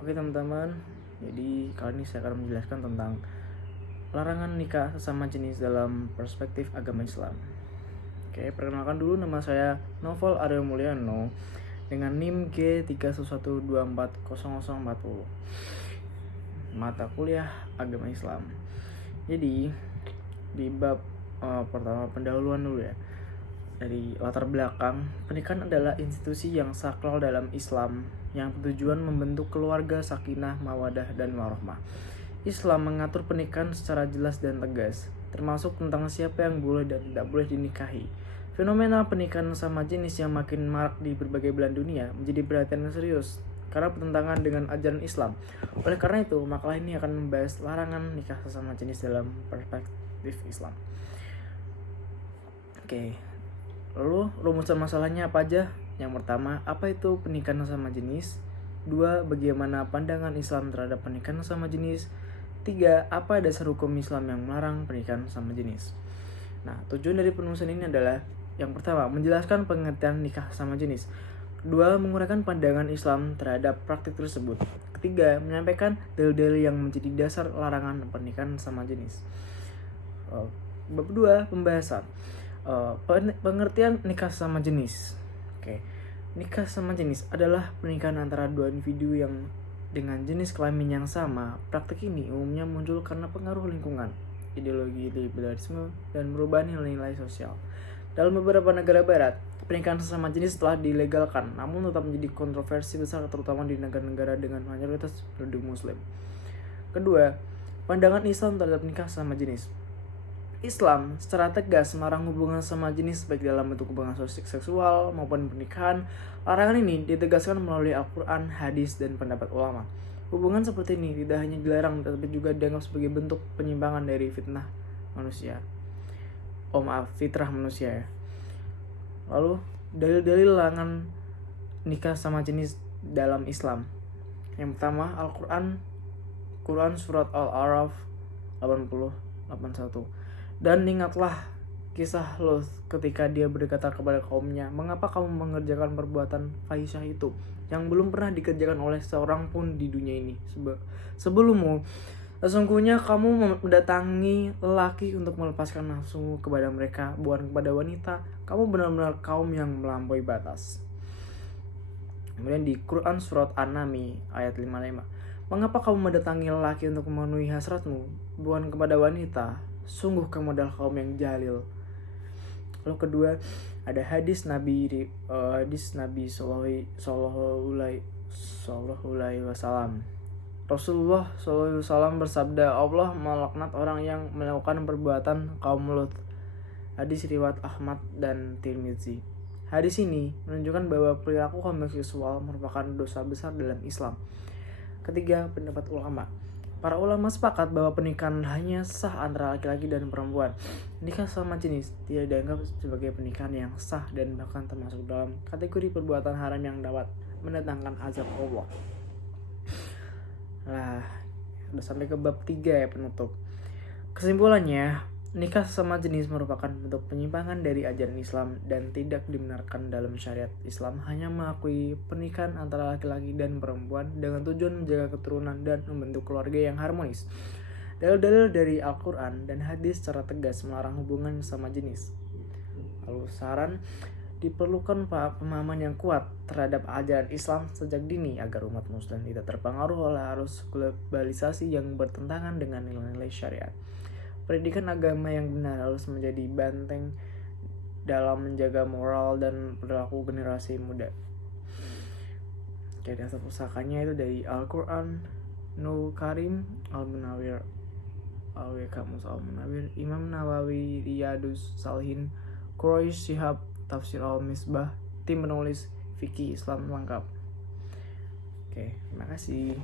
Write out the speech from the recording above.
Oke teman-teman, jadi kali ini saya akan menjelaskan tentang larangan nikah sesama jenis dalam perspektif agama Islam. Oke, perkenalkan dulu, nama saya Novel Aryo Mulyano dengan NIM G31124040, mata kuliah agama Islam. Jadi di bab pertama, pendahuluan dulu ya. Dari latar belakang, pernikahan adalah institusi yang sakral dalam Islam yang bertujuan membentuk keluarga sakinah, mawadah, dan warahmah. Islam mengatur pernikahan secara jelas dan tegas, termasuk tentang siapa yang boleh dan tidak boleh dinikahi. Fenomena pernikahan sama jenis yang makin marak di berbagai belahan dunia menjadi perhatian yang serius karena bertentangan dengan ajaran Islam. Oleh karena itu, makalah ini akan membahas larangan nikah sesama jenis dalam perspektif Islam. Oke. Lalu rumusan masalahnya apa aja? Yang pertama, apa itu pernikahan sesama jenis? 2. Bagaimana pandangan Islam terhadap pernikahan sesama jenis? 3. Apa dasar hukum Islam yang melarang pernikahan sesama jenis? Nah, tujuan dari penulisan ini adalah yang pertama, menjelaskan pengertian nikah sesama jenis. Kedua, menguraikan pandangan Islam terhadap praktik tersebut. Ketiga, menyampaikan dalil-dalil yang menjadi dasar larangan pernikahan sesama jenis. Bab 2, pembahasan. Pengertian nikah sesama jenis. Oke. Nikah sesama jenis adalah pernikahan antara dua individu yang dengan jenis kelamin yang sama. Praktik ini umumnya muncul karena pengaruh lingkungan, ideologi liberalisme, dan perubahan nilai-nilai sosial. Dalam beberapa negara barat, pernikahan sesama jenis telah dilegalkan, namun tetap menjadi kontroversi besar terutama di negara-negara dengan mayoritas penduduk muslim. Kedua, pandangan Islam terhadap nikah sesama jenis. Islam secara tegas melarang hubungan sama jenis baik dalam bentuk hubungan seksual maupun pernikahan. Larangan ini ditegaskan melalui Al-Quran, hadis, dan pendapat ulama. Hubungan seperti ini tidak hanya dilarang tetapi juga dianggap sebagai bentuk penyimpangan dari fitrah manusia. Lalu dalil-dalil larangan nikah sama jenis dalam Islam. Yang pertama, Quran surat Al-A'raf 80-81. Dan ingatlah kisah Lot ketika dia berkata kepada kaumnya, "Mengapa kamu mengerjakan perbuatan fahisyah itu yang belum pernah dikerjakan oleh seorang pun di dunia ini sebelummu? Sesungguhnya kamu mendatangi lelaki untuk melepaskan nafsu kepada mereka, bukan kepada wanita. Kamu benar-benar kaum yang melampaui batas." Kemudian di Quran surat An-Naml ayat 55. "Mengapa kamu mendatangi lelaki untuk memenuhi hasratmu, bukan kepada wanita? Sungguh kamu adalah kaum yang jahil." Lalu kedua, ada hadis Nabi Sallallahu Alaihi Wasallam. Rasulullah Sallallahu Alaihi Wasallam bersabda, "Allah melaknat orang yang melakukan perbuatan kaum Lut." Hadis riwayat Ahmad dan Tirmizi. Hadis ini menunjukkan bahwa perilaku homoseksual merupakan dosa besar dalam Islam. Ketiga, pendapat ulama. Para ulama sepakat bahwa pernikahan hanya sah antara laki-laki dan perempuan. Nikah sama jenis tidak dianggap sebagai pernikahan yang sah dan bahkan termasuk dalam kategori perbuatan haram yang dapat mendatangkan azab Allah. Nah, udah sampai ke bab 3 ya, penutup. Kesimpulannya, nikah sesama jenis merupakan bentuk penyimpangan dari ajaran Islam dan tidak dibenarkan dalam syariat Islam. Hanya mengakui pernikahan antara laki-laki dan perempuan dengan tujuan menjaga keturunan dan membentuk keluarga yang harmonis. Dalil-dalil dari Al-Quran dan hadis secara tegas melarang hubungan sesama jenis. Lalu saran, diperlukan pemahaman yang kuat terhadap ajaran Islam sejak dini agar umat muslim tidak terpengaruh oleh arus globalisasi yang bertentangan dengan nilai-nilai syariat. Pendidikan agama yang benar harus menjadi benteng dalam menjaga moral dan perilaku generasi muda. Oke, dasar pusakanya itu dari Al-Quran, Nul Karim, Al-Munawir, Al-Kamus Al-Munawir, Imam Nawawi, Riyadus Salihin, Quraish Shihab, Tafsir Al-Misbah, tim penulis Fikih Islam lengkap. Oke, terima kasih.